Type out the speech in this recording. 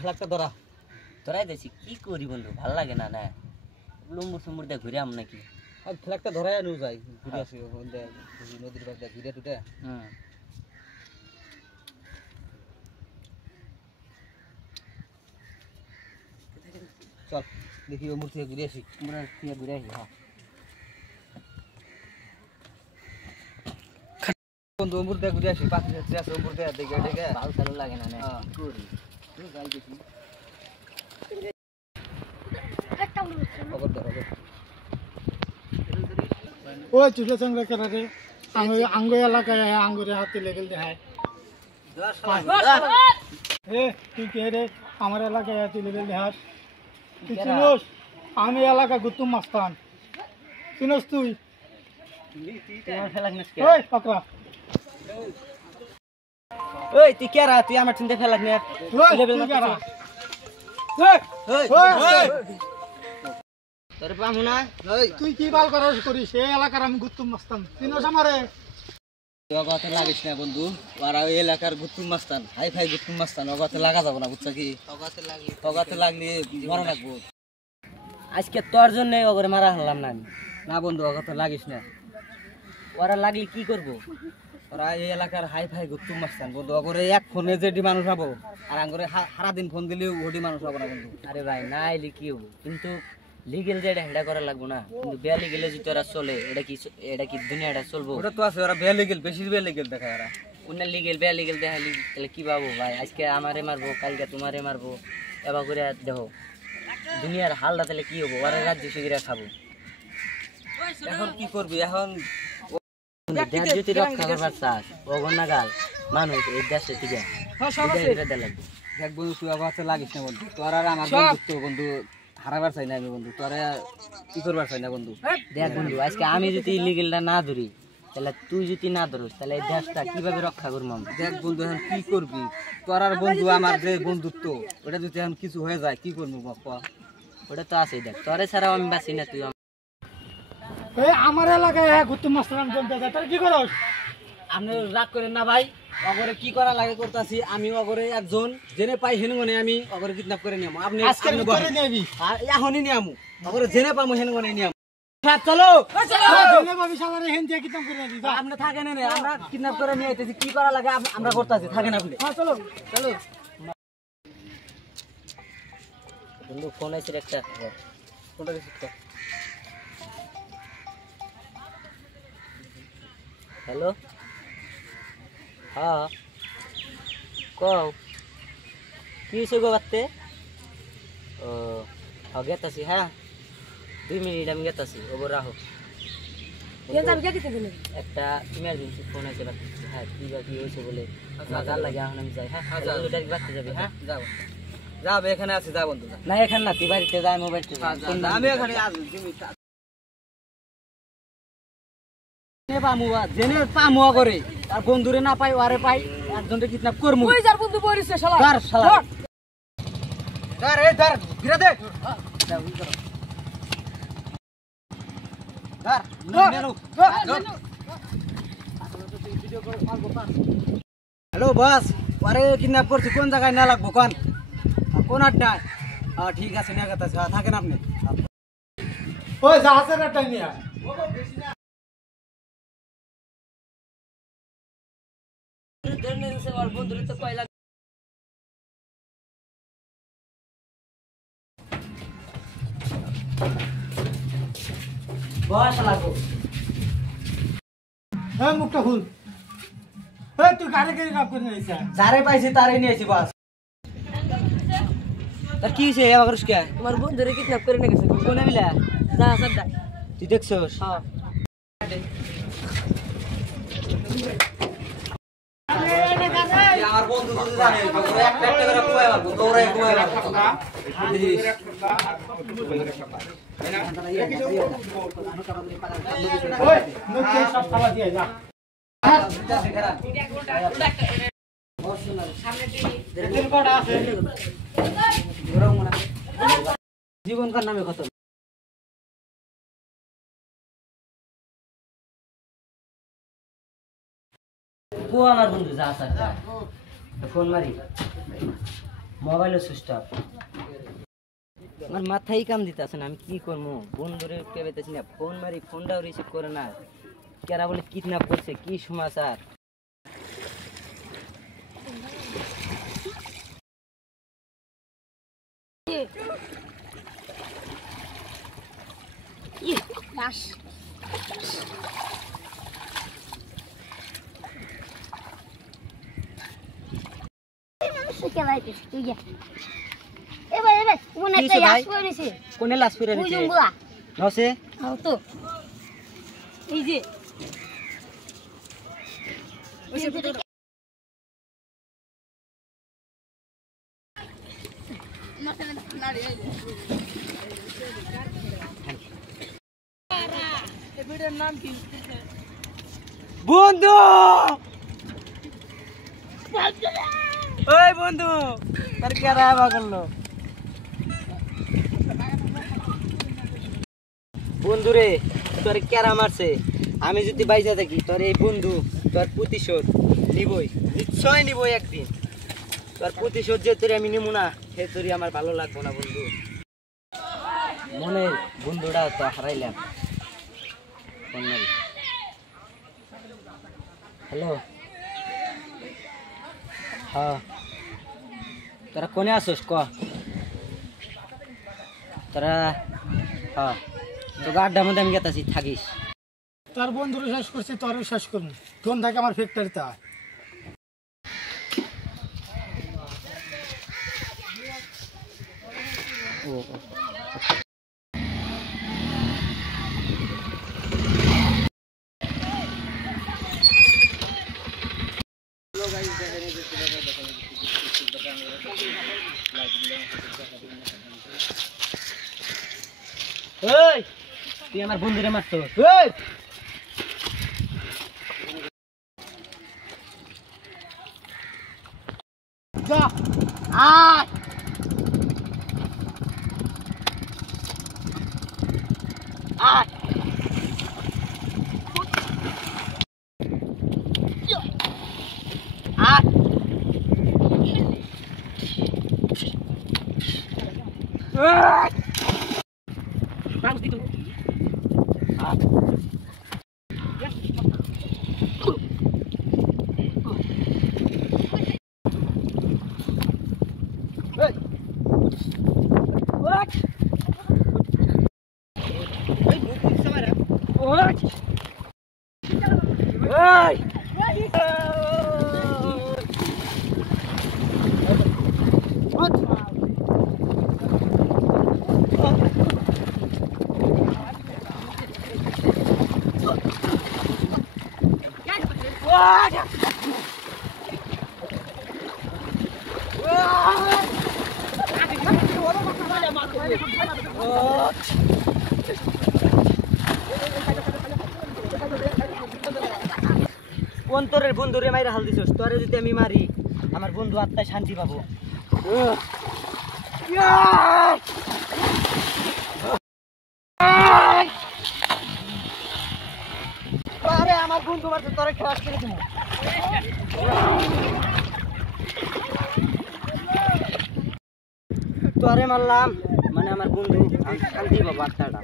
ফেলাকটা ধরা তোরাই দেছি কি করি বন্ধু ভাল লাগে না না লম্বুর সম্বুর দিয়ে ঘুরে আম নাকি আর ফেলাকটা ধরাই আনু যাই ঘুরে আসি নদীর পাশে ঘুরে টুটে চল দেখি ও মূর্তি ঘুরে আসি ঘুরে আসি হ্যাঁ বন্ধু মূর্তি ঘুরে আসি পাশে আছে মূর্তি দেখে দেখে ভালো ভালো লাগে না না কি করি তুই যাই দেখি খবর ধরো ওই চুলে চংরা করে রে আঙ্গু এলাকায় আঙ্গুরে হাতে লেগেল দেখায় এ তুই কে রে আমার এলাকায় হাতে লেগেল দেখাস তুই চিনোস আমি এলাকা গুতুম মাস্তান চিনোস তুই ওই পাকড়া ওই তুই কে রা তুই আমার চিন্তা ফেলাক না তুই কারা তোর পামু না তুই কি বাল করিস এই এলাকার আমি গুতুম মাস্তান চিনোস আমারে অগাতে লাগিস না বন্ধু ওরা ওই এলাকার গুতুম মাস্তান হাই ফাই গুতুম মাস্তান অগাতে লাগা যাব না বুঝছা কি অগাতে লাগলে মরা লাগবো আজকে তোর জন্য ওরে মারা হলাম না আমি না বন্ধু অগাতে লাগিস না ওরা লাগলে কি করব ওরা এই এলাকার হাই ফাই গুতুম মাস্তান বন্ধু অগরে এক ফোনে যেটি মানুষ হবো আর আঙ্গরে সারা দিন ফোন দিলেও ওটি মানুষ হবো না বন্ধু আরে ভাই না এলে কি হবো কিন্তু লিগেল যেটা হেডা করা লাগবো না কিন্তু বেয়া লিগেলে যদি ওরা চলে এটা কি দুনিয়াটা চলবো ওটা তো আছে ওরা বেয়া লিগেল বেশি বেয়া লিগেল দেখায় ওরা অন্য লিগেল বেয়া লিগেল দেখালি তাহলে কি পাবো ভাই আজকে আমারে মারবো কালকে তোমারে মারবো এবার করে দেখো দুনিয়ার হালটা তাহলে কি হবো ওরা রাজ্য শিগিরা খাবো এখন কি করবি এখন দেশ যদি রক্ষা করবার চাস অগন্যা গাল মানুষ এই দেশে ঠিক আছে লাগবে দেখ বন্ধু তুই অগাতে লাগিস না বন্ধু তোর আর আমার বন্ধুত্ব বন্ধু হারাবার চাই না আমি বন্ধু তোরা কি করবার চাই না বন্ধু দেখ বন্ধু আজকে আমি যদি ইলিগেলটা না ধরি তাহলে তুই যদি না ধরিস তাহলে এই দেশটা কিভাবে রক্ষা করবো আমরা দেখ বন্ধু এখন কি করবি তোর আর বন্ধু আমার যে বন্ধুত্ব ওটা যদি এখন কিছু হয়ে যায় কি করবো বাপ্পা ওটা তো আছে দেখ তোরে ছাড়াও আমি বাঁচি না তুই এই আমার এলাকায় গুতুম মাস্তান চলতে যায় তোর কি করস আপনি রাগ করেন না ভাই অগরে কি করা লাগে করতেছি আমি অগরে একজন জেনে পাই হেনগনে আমি অগরে কিডন্যাপ করে নিয়ামু আপনি আজকে করে নেবি আর এখনই নিয়ামু অগরে জেনে পামু হেনগনে নিয়ামু চলো জেনে ভাবি শালারে হেন দিয়ে কিতাম করে দিই আপনি থাকেন না আমরা কিডন্যাপ করে নিয়ে আইতেছি কি করা লাগে আমরা করতেছি থাকেন আপনি হ্যাঁ চলো চলো বন্ধু ফোন আছে একটা কোনটা রিসিভ কর হ্যালো হ্যাঁ কও কি হয়েছে গো বাড়তে ও গেতাছি হ্যাঁ 2 মিনিট আমি গেতাছি ওগো রাহো একটা ইমার্জেন্সি ফোন আছে হ্যাঁ কি বা কি হয়েছে বলে মাজার লাগে এখন আমি যাই হ্যাঁ বাড়তে যাবি হ্যাঁ যাও যাবে এখানে আছে যা বন্ধু না এখানে না তুই বাড়িতে যাই মোবাইলতে আমি এখানে আছি জেনে পামু করে আর বন্ধুরে না পাই ওরে পাই একজনকে কিডন্যাপ করমু ওই যার বন্ধু পরিছে শালা ধর শালা ধর এই ধর ঘিরে দে হ্যালো বস ওরে কিডন্যাপ করছি কোন জায়গায় না লাগবো কোন আড্ডায় ঠিক আছে নিয়ে গেছে থাকেন আপনি ওই জাহাজের একটা নিয়ে বন্ধুরে তো কয়লা বয়স লাগো হ্যাঁ মুখটা খুল এই তুই গাড়ি কাপ করে নিয়েছিস যারে পাইছি তারে নিয়েছি বস তার কি হয়েছে এবার কে তোমার বন্ধুরে কিডন্যাপ করে নিয়ে গেছে কোনে মিলা যা সাদা তুই দেখছস হ্যাঁ আমার বন্ধু যদি জানে ওরা একটা একটা করে কুয়ায় মারবো তো ওরাই কুয়ায় মারবো ওই মুখে সব খাওয়া দিয়ে যা জীবনকার নামে কত ও আমার বন্ধু যা ফোন মারি মোবাইলও সুইচ অফ। আমার মাথায় কাম দিতেছে না, আমি কি করবো? বন্ধুরে কে পেতেছি না, ফোন মারি ফোনটাও রিসিভ করে না। কেরা বলে কিডন্যাপ করছে, কি সমাচার? কোনে লাশ ফিরে নসে এই যে বন্ধু, ওই বন্ধু তার কেরা করলো? বন্ধু রে, তোর কেরা মারছে? আমি যদি বাইজা থাকি তোর এই বন্ধু তোর প্রতিশোধ নিবই, নিশ্চয় নিবই একদিন। তোর প্রতিশোধ যে তোর আমি নিব না, সে তোর আমার ভালো লাগবো না বন্ধু। মনে বন্ধুটা তো হারাইলাম। হ্যালো, হ্যাঁ তোরা কোনে আসোস ক? তোরা হ্যাঁ তো গাড্ডার মধ্যে আমি গেতাছি, থাকিস। তোর বন্ধুরও শেষ করছি, তোরও শেষ করবো। ফোন থাকে আমার ফ্যাক্টরিতে। ওই তুই আমার বন্ধুরে মারতো? যা আয় আয় আয় কোন তোরের বন্ধুরে মাইরা হাল দিছস? তোরে যদি আমি মারি আমার বন্ধু আত্মায় শান্তি পাবো। আরে আমার বন্ধু মারছে, তোরে ক্রাশ করে দেবো। তোরে মারলাম মানে আমার বন্ধু শান্তি পাবো আত্মাটা।